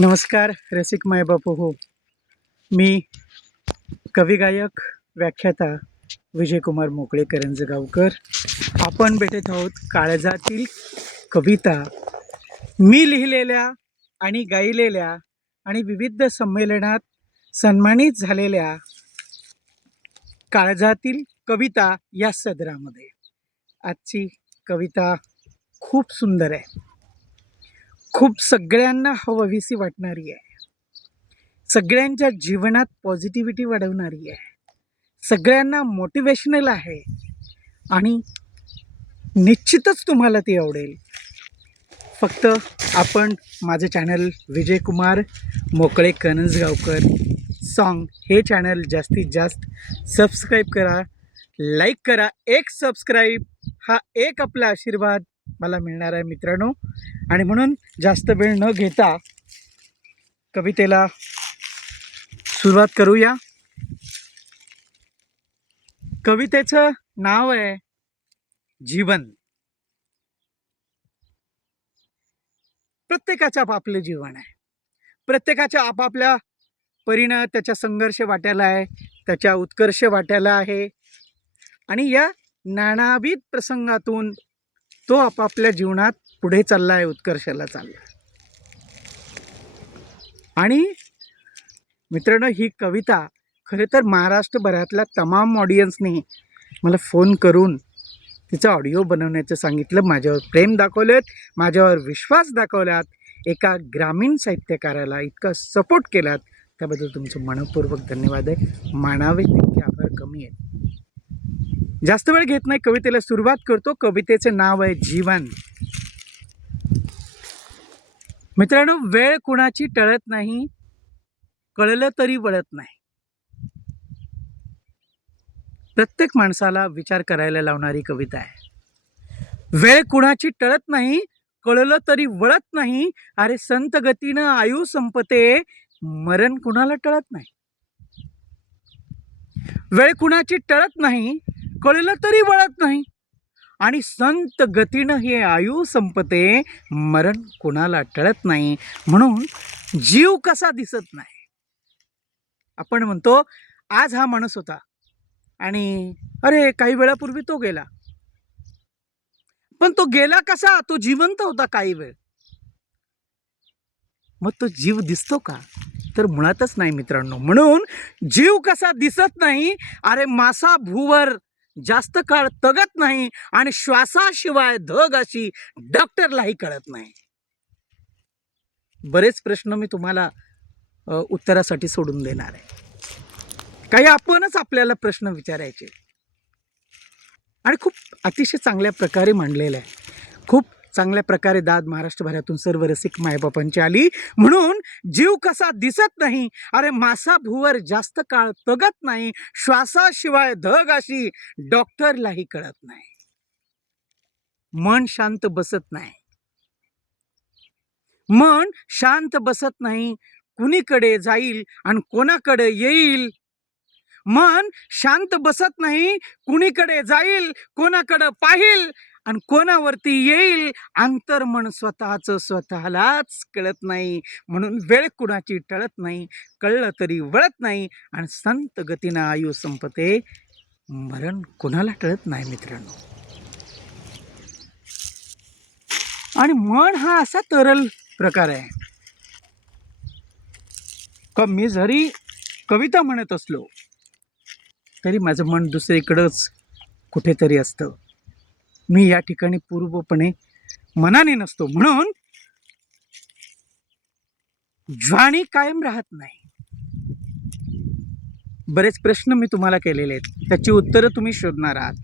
नमस्कार रसिक मायबापू हो. मी कवी गायक व्याख्याता विजयकुमार मोकळे करंजगावकर. आपण भेटत आहोत काळजातील कविता. मी लिहिलेल्या आणि गायलेल्या आणि विविध संमेलनात सन्मानित झालेल्या काळजातील कविता या सदरामध्ये. आजची कविता खूप सुंदर आहे, खूप सगळ्यांना हवीशी वाटणारी आहे, सगळ्यांच्या जीवनात पॉझिटिव्हिटी वाढवणारी आहे, सगळ्यांना मोटिवेशनल आहे आणि निश्चितच तुम्हाला ती आवडेल. फक्त आपण माझं चॅनल विजयकुमार मोकळे करंजगावकर सॉन्ग हे चॅनल जास्तीत जास्त सबस्क्राईब करा, लाईक करा. एक सबस्क्राईब हा एक आपला आशीर्वाद मला मिळणार आहे मित्रांनो. आणि म्हणून जास्त वेळ न घेता कवितेला सुरुवात करूया. कवितेचं नाव आहे जीवन. प्रत्येकाचं आपापलं जीवन आहे, प्रत्येकाच्या आपापल्या परीनं त्याचा संघर्ष वाट्याला आहे, त्याचा उत्कर्ष वाट्याला आहे आणि या नानाविध प्रसंगातून तो आपापल्या जीवनात पुढे चालला आहे, उत्कर्षाला चालला आहे. आणि मित्रांनो, ही कविता खरं तर महाराष्ट्रभरातल्या तमाम ऑडियन्सनी मला फोन करून तिचा ऑडिओ बनवण्याचं सांगितलं, माझ्यावर प्रेम दाखवलेत, माझ्यावर विश्वास दाखवलात, एका ग्रामीण साहित्यकाराला इतका सपोर्ट केलात, त्याबद्दल तुमचं मनपूर्वक धन्यवाद आहे. मानावे तितके आभार कमी आहेत. जास्त वेळ घेत नाही, कवितेला सुरुवात करतो. कवितेचं नाव आहे जीवन. मित्रांनो, वेळ कुणाची टळत नाही, कळलं तरी वळत नाही. प्रत्येक माणसाला विचार करायला लावणारी कविता आहे. वेळ कुणाची टळत नाही, कळलं तरी वळत नाही. अरे संत गतीनं आयु संपते, मरण कुणाला टळत नाही. वेळ कुणाची टळत नाही, कळलं तरी वळत नाही. आणि संत गतीनं हे आयु संपते, मरण कुणाला टळत नाही. म्हणून जीव कसा दिसत नाही. आपण म्हणतो आज हा माणूस होता आणि अरे काही वेळापूर्वी तो गेला, पण तो गेला कसा? तो जिवंत होता काही वेळ. मग तो जीव दिसतो का? तर मुळातच नाही मित्रांनो. म्हणून जीव कसा दिसत नाही, अरे मासा भूवर जास्त काळ तगत नाही आणि श्वासाशिवाय धग अशी डॉक्टरलाही कळत नाही. बरेच प्रश्न मी तुम्हाला उत्तरासाठी सोडून देणार आहे. काही आपणच आपल्याला प्रश्न विचारायचे आणि खूप अतिशय चांगल्या प्रकारे मांडलेलं आहे. खूप चांगल्या प्रकारे दाद महाराष्ट्रभरातून सर्व रसिक मायबापांची आली. म्हणून जीव कसा दिसत नाही, अरे मासा भूवर जास्त काळ तगत नाही, श्वासाशिवाय धग अशी डॉक्टरलाही कळत नाही. मन शांत बसत नाही, मन शांत बसत नाही, कुणीकडे जाईल आणि कोणाकडे येईल. मन शांत बसत नाही, कुणीकडे जाईल, कोणाकडे पाहिल आणि कोणावरती येईल. अंतर्मन स्वतःचं स्वतःलाच कळत नाही. म्हणून वेळ कुणाची टळत नाही, कळलं तरी वळत नाही. आणि संत गतीनं आयु संपते, मरण कुणाला टळत नाही मित्रांनो. आणि मन हा असा तरल प्रकार आहे का मी जरी कविता म्हणत असलो तरी माझं मन दुसरीकडंच कुठेतरी असतं. मी या ठिकाणी पूर्वपणे मनाने नसतो. म्हणून ज्वानी कायम राहत नाही. बरेच प्रश्न मी तुम्हाला केलेले आहेत, त्याची उत्तरं तुम्ही शोधणार आहात.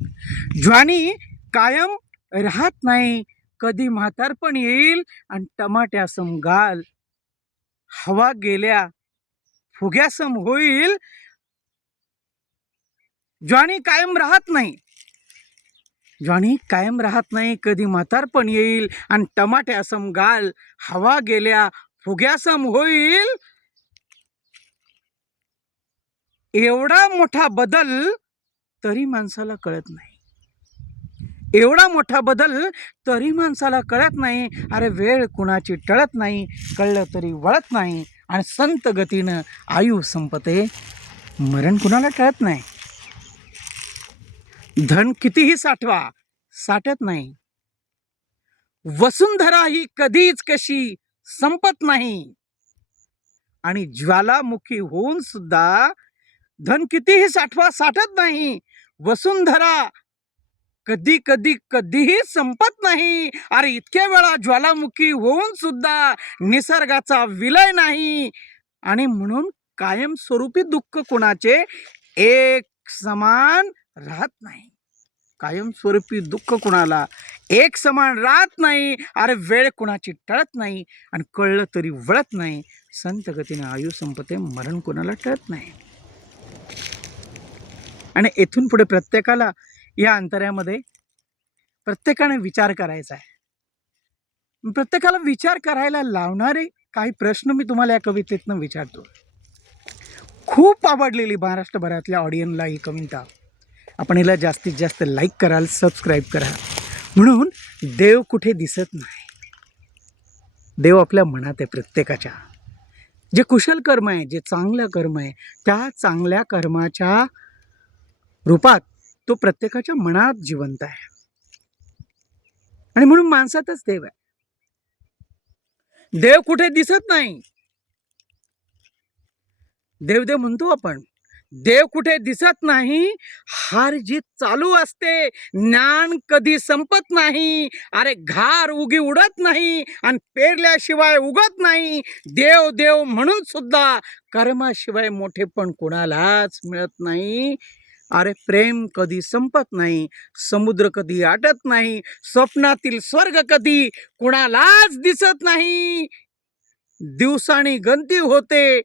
ज्वानी कायम राहत नाही, कधी म्हातारपण येईल आणि टमाट्यासम गाल हवा गेल्या फुग्यासम होईल. ज्वानी कायम राहत नाही, ज्वानी कायम राहत नाही, कधी म्हातारपण येईल आणि टमाट्यासम गाल हवा गेल्या फुग्यासम होईल. एवढा मोठा बदल तरी माणसाला कळत नाही. एवढा मोठा बदल तरी माणसाला कळत नाही. अरे वेळ कुणाची टळत नाही, कळलं तरी वळत नाही. आणि संत गतीनं आयु संपते, मरण कुणाला टळत नाही. धन कितीही साठवा, साठत नाही. वसुंधरा ही कधीच कशी संपत नाही. आणि ज्वालामुखी होऊन सुद्धा धन कितीही साठवा, साठत नाही. वसुंधरा कधी कधी कधीही संपत नाही. अरे इतक्या वेळा ज्वालामुखी होऊन सुद्धा निसर्गाचा विलय नाही. आणि म्हणून कायमस्वरूपी दुःख कुणाचे एक समान राहत नाही. कायमस्वरूपी दुःख कुणाला एक समान राहत नाही. अरे वेळ कुणाची टळत नाही आणि कळलं तरी वळत नाही. संत गतीने आयु संपते, मरण कुणाला टळत नाही. आणि इथून पुढे प्रत्येकाला या अंतऱ्यामध्ये प्रत्येकाने विचार करायचा आहे. प्रत्येकाला विचार करायला लावणारे काही प्रश्न मी तुम्हाला या कवितेतनं विचारतो. खूप आवडलेली महाराष्ट्रभरातल्या ऑडियन्सला ही कविता. आपण हिला जास्तीत जास्त लाईक कराल, सबस्क्राईब करा. म्हणून देव कुठे दिसत नाही, देव आपल्या मनात आहे प्रत्येकाच्या. जे कुशल कर्म आहे, जे चांगलं कर्म आहे, त्या चांगल्या कर्माच्या रूपात तो प्रत्येकाच्या मनात जिवंत आहे. आणि म्हणून माणसातच देव आहे. देव कुठे दिसत नाही. देव देव म्हणतो आपण, देव कुठे दिसत नाही. हार जीत चालू असते, ज्ञान कधी संपत नाही. अरे घार उगी उडत नाही आणि पेरल्याशिवाय उगत नाही. देव देव म्हणून सुद्धा कर्माशिवाय मोठेपण कोणालाच मिळत नाही. अरे प्रेम कधी संपत नाही, समुद्र कधी आटत नाही, स्वप्नातील स्वर्ग कधी कुणालाच दिसत नाही. दिवसाने गंती होते,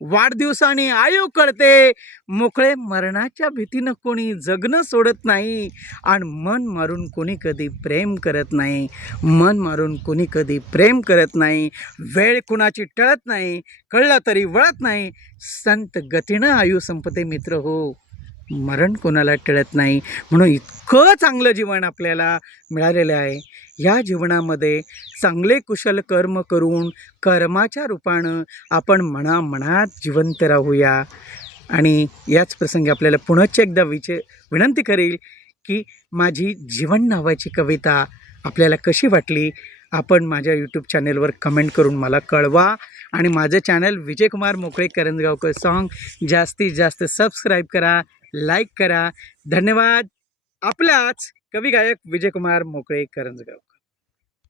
वाढदिवसाने आयु कळते. मोकळे मरणाच्या भीतीनं कोणी जगणं सोडत नाही. आणि मन मारून कोणी कधी प्रेम करत नाही. मन मारून कोणी कधी प्रेम करत नाही. वेळ कुणाची टळत नाही, कळलं तरी वळत नाही. संत गतीनं आयु संपते मित्र हो, मरण कोणाला टळत नाही. म्हणून इतकं चांगलं जीवन आपल्याला मिळालेलं आहे. या जीवनामध्ये चांगले कुशल कर्म करून कर्माच्या रूपानं आपण मनात जिवंत राहूया. आणि याच प्रसंगी आपल्याला पुनश्च एकदा विनंती करेल की माझी जीवन नावाची कविता आपल्याला कशी वाटली, आपण माझ्या यूट्यूब चॅनेलवर कमेंट करून मला कळवा. आणि माझं चॅनल विजयकुमार मोकळे करंजगावकर सॉन्ग जास्तीत जास्त सबस्क्राईब करा, लाईक करा. धन्यवाद. आपल्याच कवी गायक विजयकुमार मोकळे करंजगाव.